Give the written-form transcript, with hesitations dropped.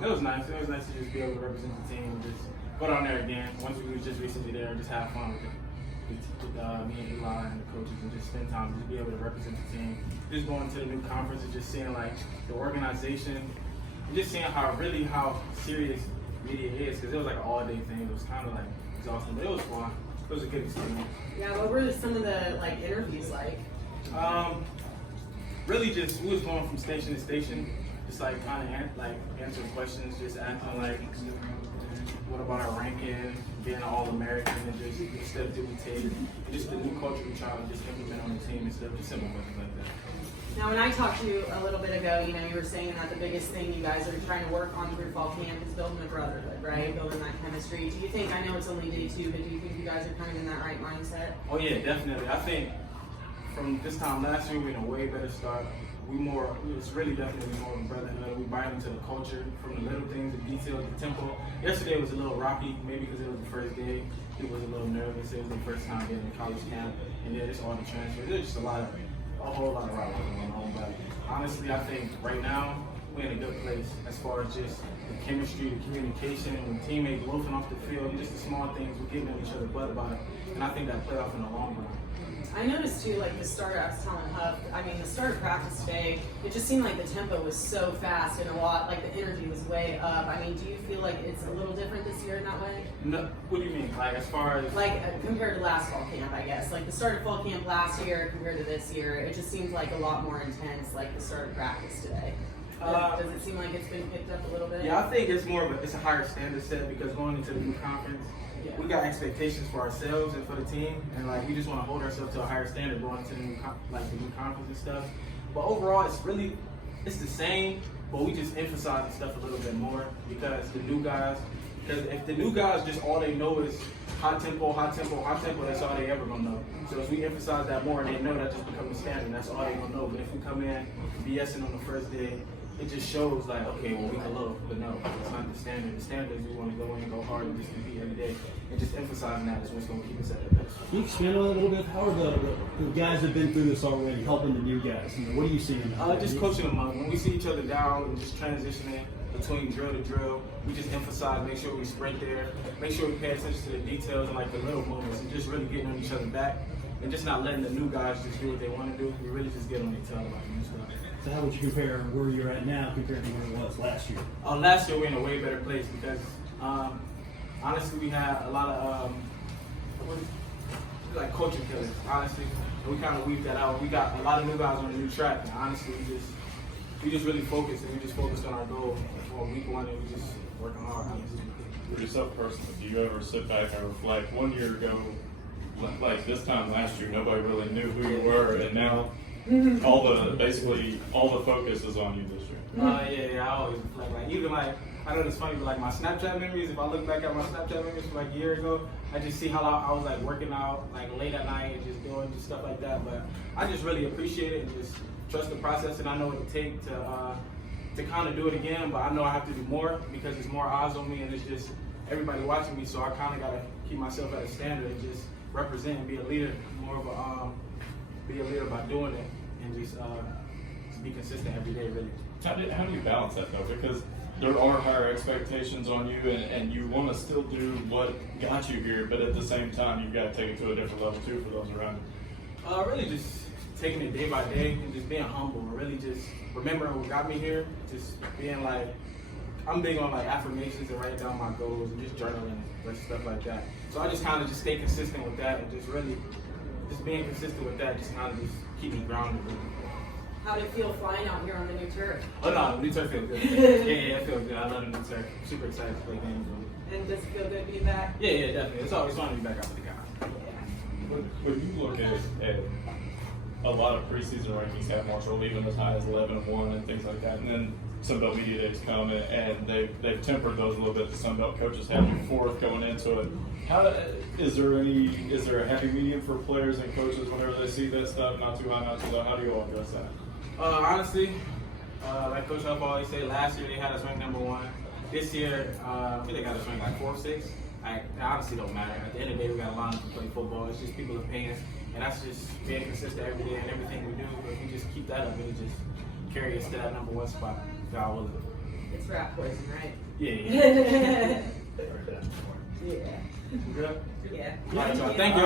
It was nice. It was nice to just be able to represent the team and just go down there again. Once we was just recently there, just have fun with it. Me and Eli and the coaches and just spend time, just be able to represent the team. Just going to the new conference and just seeing like the organization and just seeing how serious media is, because it was like an all-day thing. It was kind of like exhausting, but it was fun. It was a good experience. Yeah, what were some of the interviews like? Really just we was going from station to station, just like kind of answering questions, just asking like, what about our ranking, being an All-American, and just the steps that we take, and just the new culture we try to just implement on the team and stuff, just simple questions like that. Now, when I talked to you a little bit ago, you were saying that the biggest thing you guys are trying to work on through fall camp is building a brotherhood, right? Building that chemistry. Do you think, I know it's only day 2, but do you think you guys are kind of in that right mindset? Oh yeah, definitely. I think from this time last year, we're in a way better start. It's really definitely more of a brotherhood. We buy into the culture, from the little things, the details, the tempo. Yesterday was a little rocky, maybe because it was the first day. He was a little nervous. It was the first time getting to college camp, and then it's all the transfers. There's just a whole lot of rock going on. But honestly, I think right now we're in a good place as far as just the chemistry, the communication, when teammates loafing off the field, and just the small things, we're giving each other butt about it. And I think that play off in the long run. I noticed too, the start, I was telling Huff, the start of practice today, it just seemed like the tempo was so fast and the energy was way up. Do you feel like it's a little different this year in that way? No, what do you mean? As far as? Compared to last fall camp, I guess. The start of fall camp last year compared to this year, it just seems like a lot more intense, the start of practice today. Does it seem like it's been picked up a little bit? Yeah, I think it's it's a higher standard set, because going into the new conference, we got expectations for ourselves and for the team, and we just want to hold ourselves to a higher standard going into the new conference and stuff. But overall, it's the same, but we just emphasize the stuff a little bit more, because if the new guys just all they know is high tempo, that's all they ever gonna know. So as we emphasize that more, and they know that just becomes the standard, that's all they gonna know. But if we come in BSing on the first day, it just shows okay, well, we can look, but no, it's not the standard. The standard is we want to go in and go hard and just compete every day, and just emphasizing that is what's going to keep us at the best. Can you expand on that a little bit? How are the guys that have been through this already helping the new guys? What are you seeing in that? Just coaching them up. When we see each other down and just transitioning between drill to drill, we just emphasize, make sure we sprint there, make sure we pay attention to the details and the little moments, and just really getting on each other back, and just not letting the new guys just do what they want to do. We really just get on their tail about new stuff. So how would you compare where you're at now compared to where it was last year? Last year we're in a way better place, because honestly we had a lot of coaching killers, honestly. And we kind of weaved that out. We got a lot of new guys on a new track, and honestly we just really focused, and we just focused on our goal for week 1, and we just working hard. For yourself personally, do you ever sit back and reflect? 1 year ago, this time last year, nobody really knew who you were, and now all the focus is on you this year. Yeah, I always reflect. Even I know it's funny, but my Snapchat memories, if I look back at my Snapchat memories from a year ago, I just see how I was working out late at night and just doing just stuff like that. But I just really appreciate it and just trust the process, and I know what it takes to kind of do it again. But I know I have to do more, because there's more eyes on me, and it's just everybody watching me. So I kind of got to keep myself at a standard and just represent and be a leader, more of be a leader by doing it, and just be consistent every day, really. How do you balance that though? Because there are higher expectations on you, and you want to still do what got you here, but at the same time, you've got to take it to a different level too for those around you. Really just taking it day by day and just being humble, and really just remembering what got me here. Just being I'm big on affirmations and writing down my goals and just journaling and stuff like that. So I just kind of just stay consistent with that, and just really just being consistent with that, just kind of just keep me grounded. Really. How did it feel flying out here on the new turf? Oh no, the new turf feels good. yeah, it feels good. I love the new turf. I'm super excited to play games with it. And does it feel good being back? Yeah, definitely. It's always fun to be back out with the guys. When you look at a lot of preseason rankings have Marshall even as high as 11-1 and things like that, and then Sunbelt Media Days come and they've tempered those a little bit. The Sunbelt coaches have you 4th going into it. Is there a happy medium for players and coaches whenever they see that stuff, not too high, not too low? How do you all address that? Honestly, like Coach Huff always say, last year they had us ranked number 1. This year, I think they got us ranked 4 or 6. It honestly don't matter. At the end of the day, we got a line up to play football. It's just people are paying us, and that's just being consistent every day and everything we do. If we just keep that up, it'll just carry us to that number 1 spot. God willing. It's rat poison, right? Yeah. Yeah. We good? Yeah. All right, y'all. Thank you.